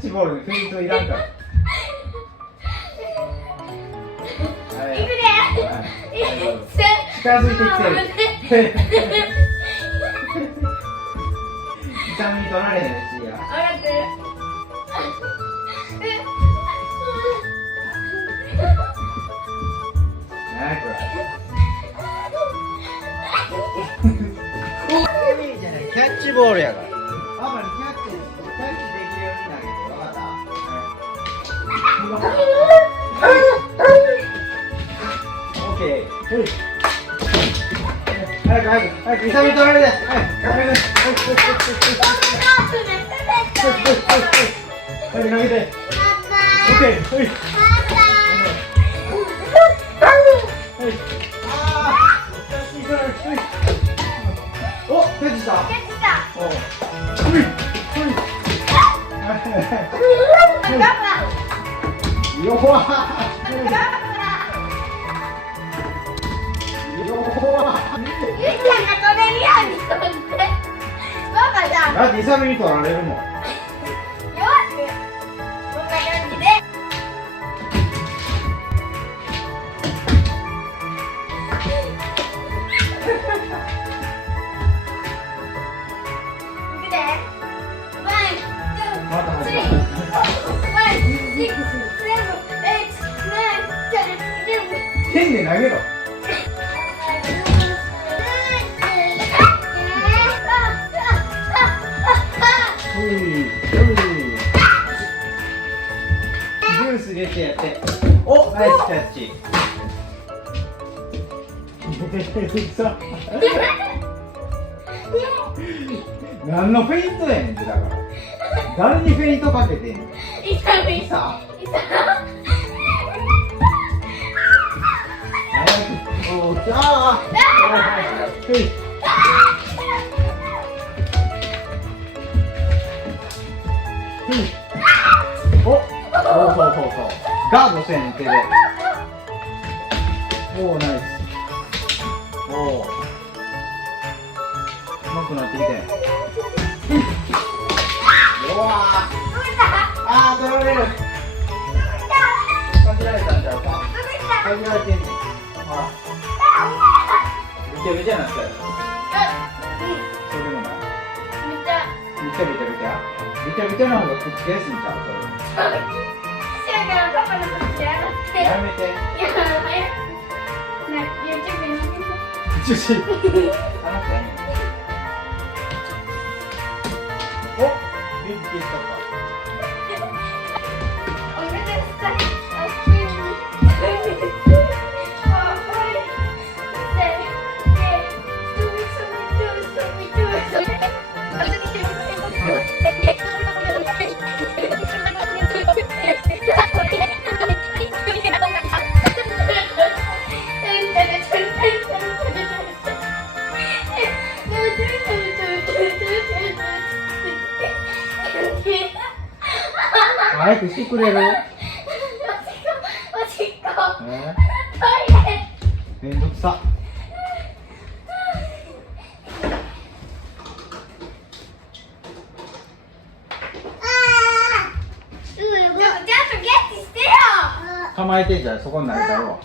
ッチボールでフェイントいらんから。いくで。近づいてきてる。痛み取られへんしや。分かってる。何これ。キャッチボールやから。パパにキャッチできるようになるけど、分かった？オッケー。早く、痛み取られて。投げて。オッケー。お、キャッチした。弱っ。ゆいちゃんが取れるようにしとって。パパじゃん。だってイサミに取られるもん。弱く。こんな感じで。剣で投げろ。ジュース入れてやって。お、ナイスキャッチ。何のフェイントやねんってだから。誰にフェイントかけてんの？いた。ガードせん手で。おお、ナイス。おお、うまくなってきて。うわあ、取られる。限られたんちゃうか。限られてんねん。めちゃめちゃなったよ。そうでもない。めちゃめちゃな方がくっつきやすいんちゃう？それ。やめて。中止。あなたやね。お、元気したか。早くしてくれる？おしっこ。トイレ。めんどくさ。ちゃんとゲッチしてよ。構えてんじゃん、そこになるだろう。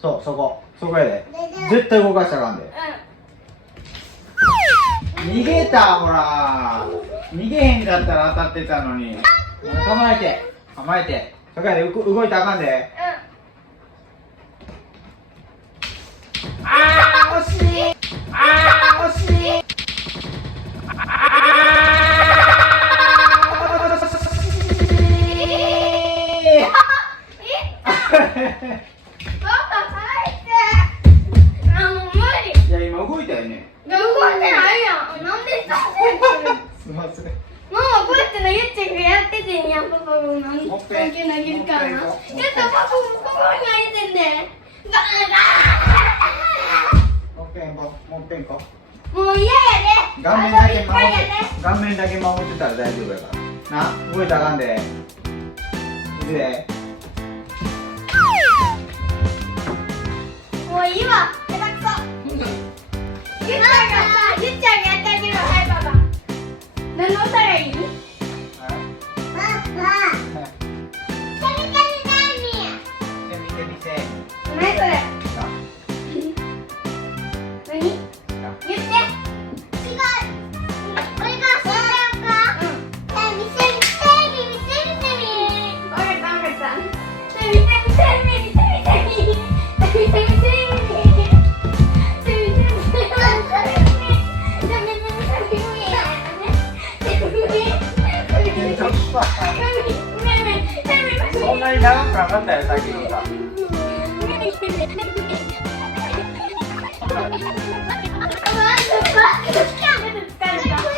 そう、そこやで。絶対動かしたらあかんで。逃げた、ほら。逃げへんかったら当たってたのに。構えて。そこやで、動いたらあかんで。あー、惜しい。いや、今動いたよね。動いてないやん。なんでしたん？すみません。ママこうやってゆっちゃんがやっててんやん。パパも何球投げるからな。ちょっとパパもここに投げてんね。もう一遍行こもう嫌やで。顔面だけ守ってたら大丈夫やからな。動いたらあかんで。いくで。もういいわ。下手くそ。ゆっちゃんがやってあげる。はいパパ。何の歌がいい？に長くなかったよ、さっきのさ。疲れた。